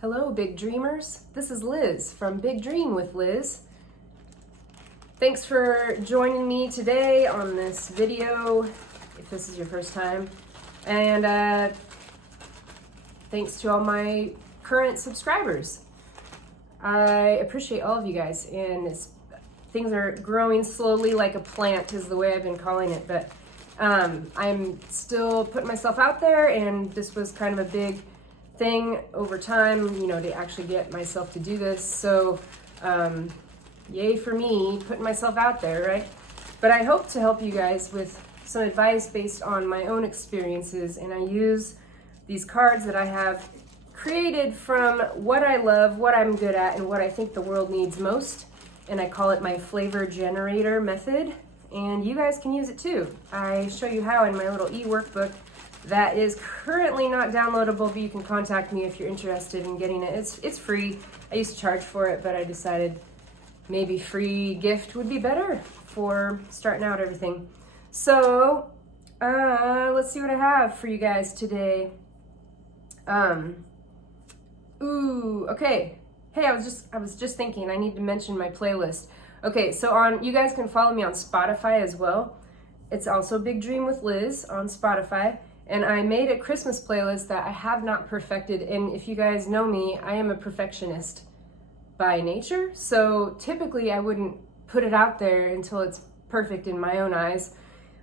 Hello, Big Dreamers. This is Liz from Big Dream with Liz. Thanks for joining me today on this video, if this is your first time. And thanks to all my current subscribers. I appreciate all of you guys, and things are growing slowly like a plant is the way I've been calling it, but I'm still putting myself out there, and this was kind of a big thing over time, to actually get myself to do this. So yay for me putting myself out there, right? But I hope to help you guys with some advice based on my own experiences, and I use these cards that I have created from what I love, what I'm good at, and what I think the world needs most, and I call it my flavor generator method, and you guys can use it too. I show you how in my little e-workbook that is currently not downloadable, but you can contact me if you're interested in getting it. It's free. I used to charge for it, but I decided maybe free gift would be better for starting out everything. So let's see what I have for you guys today. Okay. Hey, I was just thinking I need to mention my playlist. Okay, so you guys can follow me on Spotify as well. It's also Big Dream with Liz on Spotify. And I made a Christmas playlist that I have not perfected. And if you guys know me, I am a perfectionist by nature. So typically I wouldn't put it out there until it's perfect in my own eyes.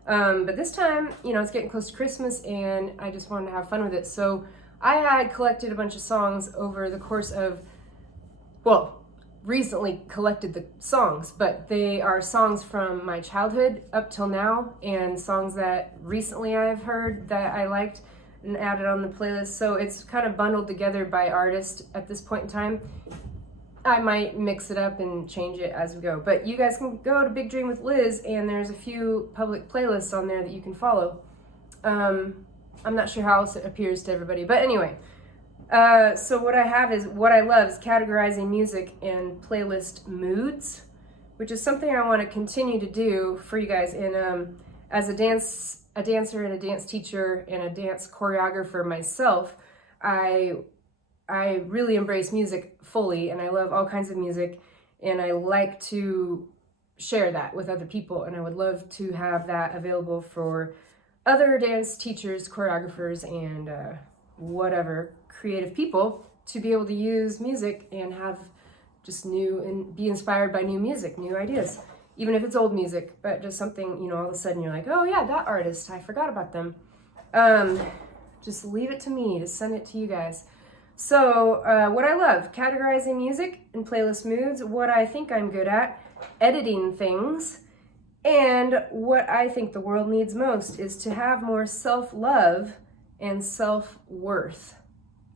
But this time, it's getting close to Christmas and I just wanted to have fun with it. So I had collected a bunch of songs over the course of, recently collected the songs, but they are songs from my childhood up till now, and songs that recently I've heard that I liked and added on the playlist. So it's kind of bundled together by artist at this point in time. I might mix it up and change it as we go, but you guys can go to Big Dream with Liz, and there's a few public playlists on there that you can follow. I'm not sure how else it appears to everybody, but anyway. So what I have is, what I love is categorizing music in playlist moods, which is something I want to continue to do for you guys. And as a dancer and a dance teacher and a dance choreographer myself, I really embrace music fully, and I love all kinds of music, and I like to share that with other people, and I would love to have that available for other dance teachers, choreographers, and whatever creative people to be able to use music and have just new and be inspired by new music, new ideas, even if it's old music, but just something, all of a sudden you're like, oh yeah, that artist, I forgot about them. Just leave it to me to send it to you guys. So what I love, categorizing music in playlist moods, what I think I'm good at, editing things, and what I think the world needs most is to have more self-love and self-worth.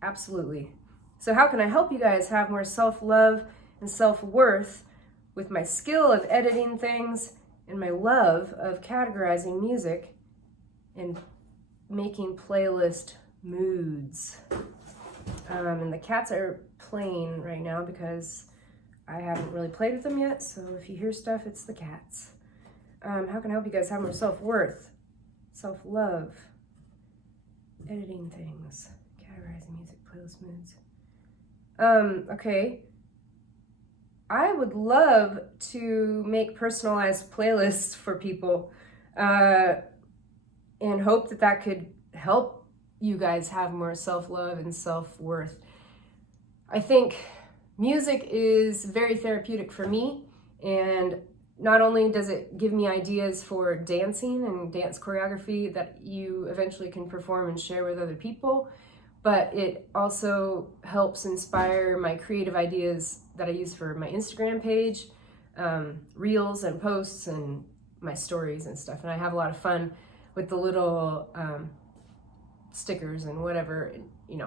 Absolutely. So how can I help you guys have more self-love and self-worth with my skill of editing things and my love of categorizing music and making playlist moods? And the cats are playing right now because I haven't really played with them yet, so if you hear stuff, it's the cats. How can I help you guys have more self-worth, self-love, editing things, categorizing music, playlist moods? Okay. I would love to make personalized playlists for people, and hope that could help you guys have more self-love and self-worth. I think music is very therapeutic for me, and not only does it give me ideas for dancing and dance choreography that you eventually can perform and share with other people, but it also helps inspire my creative ideas that I use for my Instagram page, reels and posts and my stories and stuff. And I have a lot of fun with the little stickers and whatever, you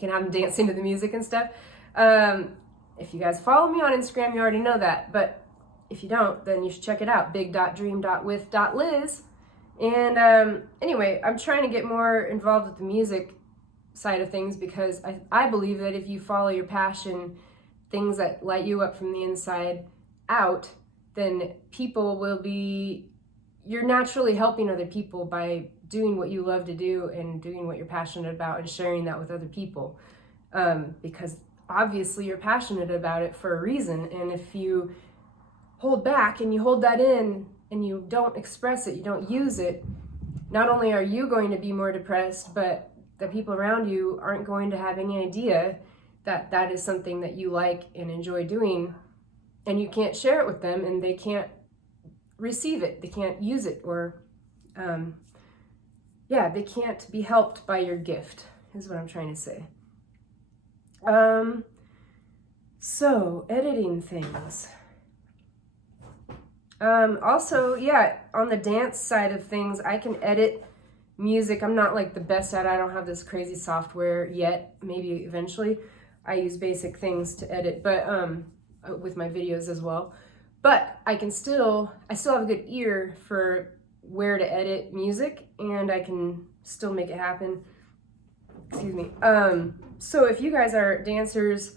can have them dancing to the music and stuff. If you guys follow me on Instagram, you already know that, but if you don't, then you should check it out, big.dream.with.liz. And anyway, I'm trying to get more involved with the music side of things because I believe that if you follow your passion, things that light you up from the inside out, then you're naturally helping other people by doing what you love to do and doing what you're passionate about and sharing that with other people. Because obviously you're passionate about it for a reason. And if you hold back and you hold that in and you don't express it, you don't use it, not only are you going to be more depressed, but the people around you aren't going to have any idea that that is something that you like and enjoy doing, and you can't share it with them, and they can't receive it, they can't use it, or they can't be helped by your gift, is what I'm trying to say. So editing things. Also, on the dance side of things, I can edit music. I'm not like the best at it. I don't have this crazy software yet. Maybe eventually. I use basic things to edit, but with my videos as well. But I still have a good ear for where to edit music, and I can still make it happen. Excuse me. So if you guys are dancers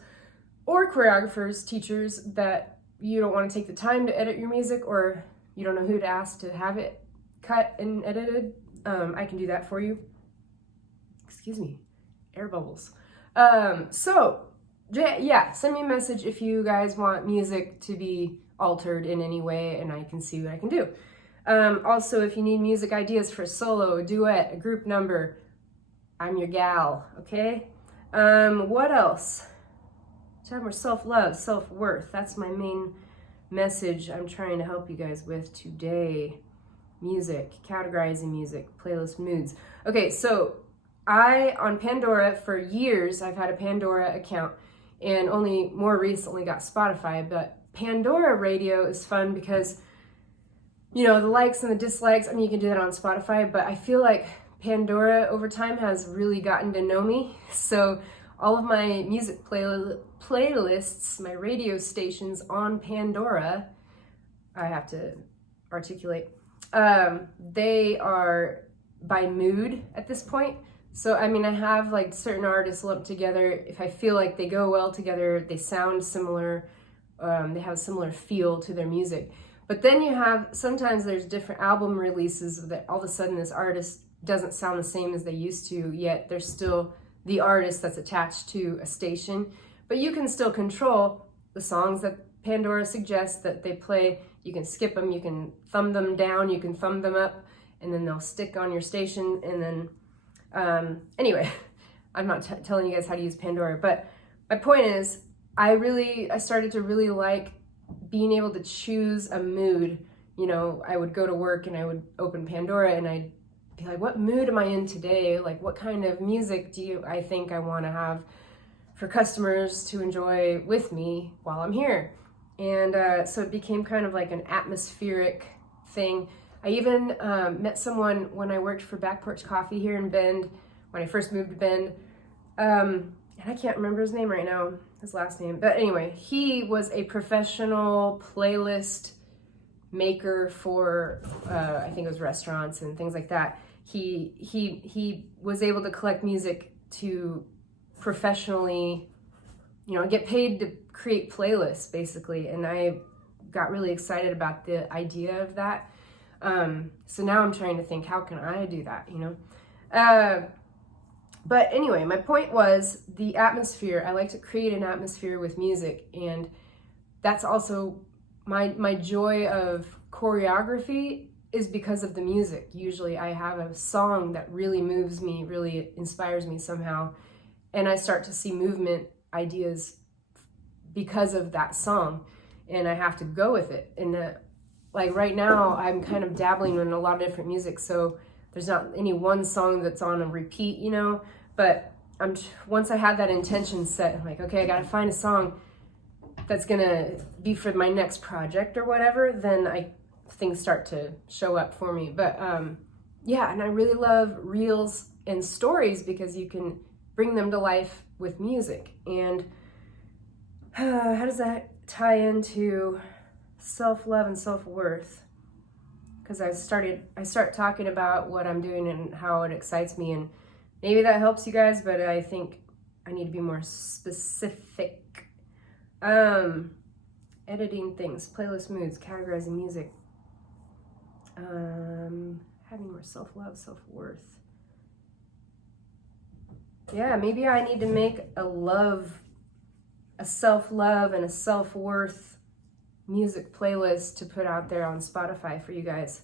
or choreographers, teachers, that you don't want to take the time to edit your music, or you don't know who to ask to have it cut and edited, I can do that for you. Excuse me, air bubbles. So send me a message if you guys want music to be altered in any way, and I can see what I can do. Also, if you need music ideas for a solo, a duet, a group number, I'm your gal, okay? What else? To have more self-love, self-worth. That's my main message I'm trying to help you guys with today. Music, categorizing music, playlist moods. Okay, so on Pandora, for years, I've had a Pandora account, and only more recently got Spotify, but Pandora Radio is fun because, the likes and the dislikes, you can do that on Spotify, but I feel like Pandora over time has really gotten to know me. So all of my music playlists, my radio stations on Pandora, I have to articulate, they are by mood at this point. So, I have like certain artists lumped together. If I feel like they go well together, they sound similar, they have a similar feel to their music. But then sometimes there's different album releases that all of a sudden this artist doesn't sound the same as they used to, yet they're still the artist that's attached to a station. But you can still control the songs that Pandora suggests that they play. You can skip them, you can thumb them down, you can thumb them up, and then they'll stick on your station. And then, anyway, I'm not telling you guys how to use Pandora, but my point is, I started to really like being able to choose a mood. I would go to work and I would open Pandora and I'd be like, what mood am I in today? Like, what kind of music I think I want to have for customers to enjoy with me while I'm here? And so it became kind of like an atmospheric thing. I even met someone when I worked for Back Porch Coffee here in Bend, when I first moved to Bend. And I can't remember his name right now, his last name. But anyway, he was a professional playlist maker for, I think it was restaurants and things like that. He was able to collect music to professionally, get paid to create playlists, basically. And I got really excited about the idea of that. So now I'm trying to think, how can I do that, But anyway, my point was the atmosphere. I like to create an atmosphere with music, and that's also my joy of choreography is because of the music. Usually I have a song that really moves me, really inspires me somehow, and I start to see movement ideas because of that song, and I have to go with it. And like right now, I'm kind of dabbling in a lot of different music, so there's not any one song that's on a repeat, but once I have that intention set, I'm like, okay, I gotta find a song that's gonna be for my next project or whatever, then things start to show up for me. But and I really love reels and stories because you can bring them to life with music. And how does that tie into self-love and self-worth? Because I start talking about what I'm doing and how it excites me, and maybe that helps you guys, but I think I need to be more specific. Editing things, playlist moods, categorizing music, having more self-love, self-worth. Yeah, maybe I need to make a love a self-love and a self-worth music playlist to put out there on Spotify for you guys.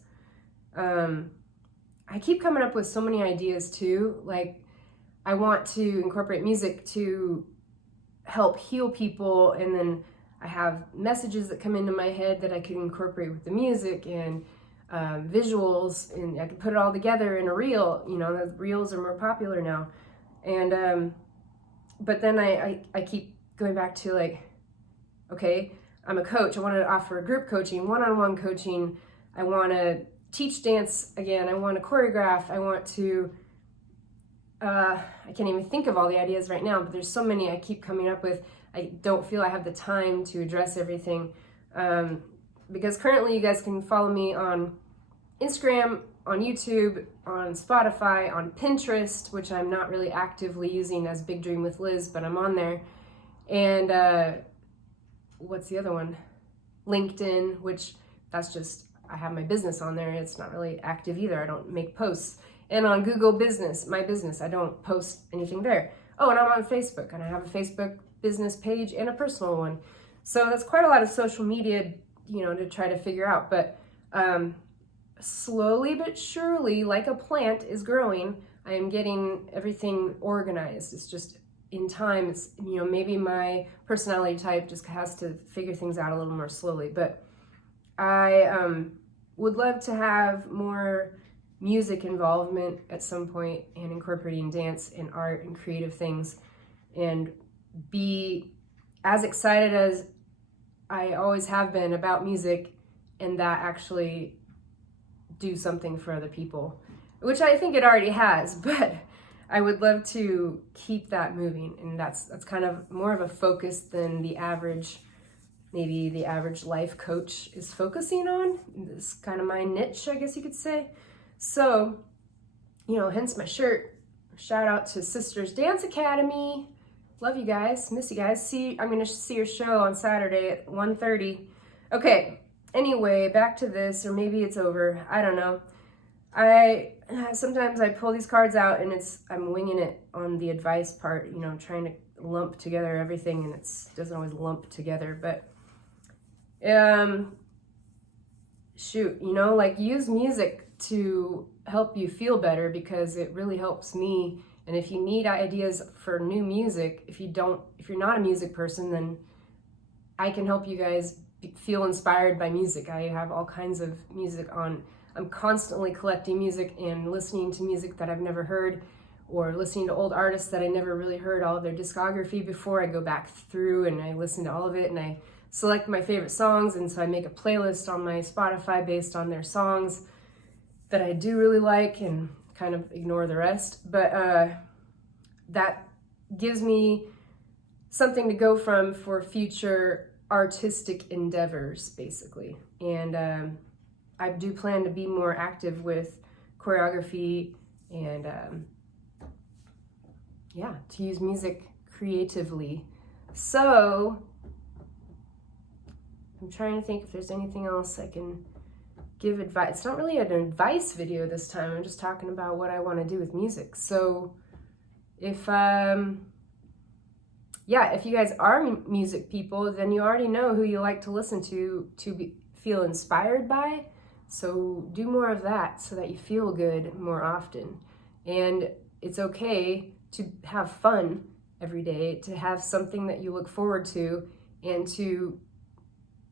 I keep coming up with so many ideas too. Like, I want to incorporate music to help heal people, and then I have messages that come into my head that I can incorporate with the music, and visuals, and I can put it all together in a reel. You know, the reels are more popular now. And but then I keep going back to, like, okay, I'm a coach. I want to offer group coaching, one-on-one coaching. I want to teach dance again. I want to choreograph. I want to, I can't even think of all the ideas right now, but there's so many I keep coming up with. I don't feel I have the time to address everything. Because currently you guys can follow me on Instagram, on YouTube, on Spotify, on Pinterest, which I'm not really actively using as Big Dream with Liz, but I'm on there. And what's the other one? LinkedIn, which that's just, I have my business on there. It's not really active either. I don't make posts. And on Google Business, my business, I don't post anything there. Oh, and I'm on Facebook, and I have a Facebook business page and a personal one. So that's quite a lot of social media, you know, to try to figure out. But slowly but surely, like a plant is growing, I am getting everything organized. It's just in time. It's, you know, maybe my personality type just has to figure things out a little more slowly. But I would love to have more music involvement at some point, and incorporating dance and art and creative things, and be as excited as I always have been about music, and that actually do something for other people, which I think it already has, but I would love to keep that moving. And that's kind of more of a focus than the average, maybe the average life coach is focusing on. It's kind of my niche, I guess you could say. So, you know, hence my shirt. Shout out to Sisters Dance Academy. Love you guys. Miss you guys. I'm going to see your show on Saturday at 1:30. Okay. Anyway, back to this, or maybe it's over. I don't know. Sometimes I pull these cards out and I'm winging it on the advice part, you know, trying to lump together everything, and it doesn't always lump together. But shoot, you know, like, use music to help you feel better, because it really helps me. And if you need ideas for new music, if you're not a music person, then I can help you guys feel inspired by music. I have all kinds of music on. I'm constantly collecting music and listening to music that I've never heard, or listening to old artists that I never really heard all of their discography before. I go back through and I listen to all of it, and I select my favorite songs, and so I make a playlist on my Spotify based on their songs that I do really like, and kind of ignore the rest. But that gives me something to go from for future artistic endeavors, basically. And I do plan to be more active with choreography, and yeah, to use music creatively. So I'm trying to think if there's anything else I can give advice. It's not really an advice video this time. I'm just talking about what I want to do with music. So if if you guys are music people, then you already know who you like to listen to feel inspired by. So do more of that so that you feel good more often. And it's okay to have fun every day, to have something that you look forward to, and to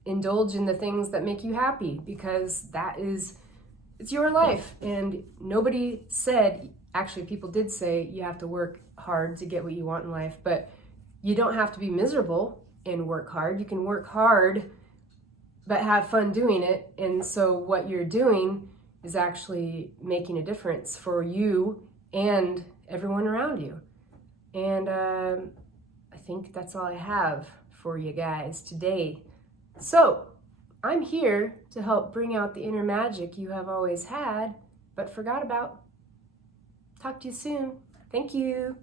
indulge in the things that make you happy, because it's your life. And nobody said, actually people did say, you have to work hard to get what you want in life, but you don't have to be miserable and work hard. You can work hard but have fun doing it. And so what you're doing is actually making a difference for you and everyone around you. And I think that's all I have for you guys today. So I'm here to help bring out the inner magic you have always had but forgot about. Talk to you soon. Thank you.